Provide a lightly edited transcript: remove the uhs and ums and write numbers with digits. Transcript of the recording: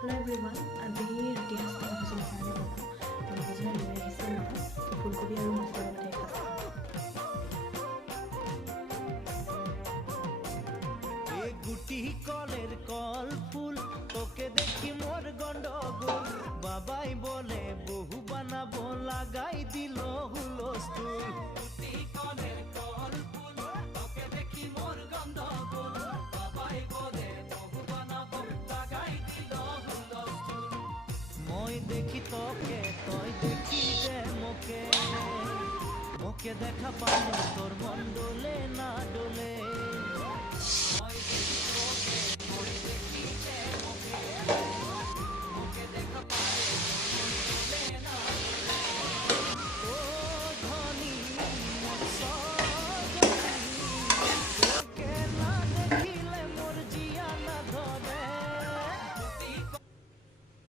Hello' everyone, আজি ৰাতি সাঁজটো ভাবিছিলোঁ কাৰণে বনাওঁ। মানুহজনে লৈ আহিছে মাছ, ফুলকবি আৰু মাছৰ লগতে এসাঁজ খাম। গুটি কলের কল ফুল তোকে দেখি মোর গন্ডগোল বাবাই বলে বহু বানাবো লাগাই দিল হুলস্থুল গুটি কলের কল ফুল তোকে দেখি মোর গন্ডগোল বাবাই বলে বহু বানাবো লাগাই দিল হুলস্থুল মই দেখি তোকে তই দেখি যে মোকে মোকে দেখা পালে তোর মন ডোলে না ডোলে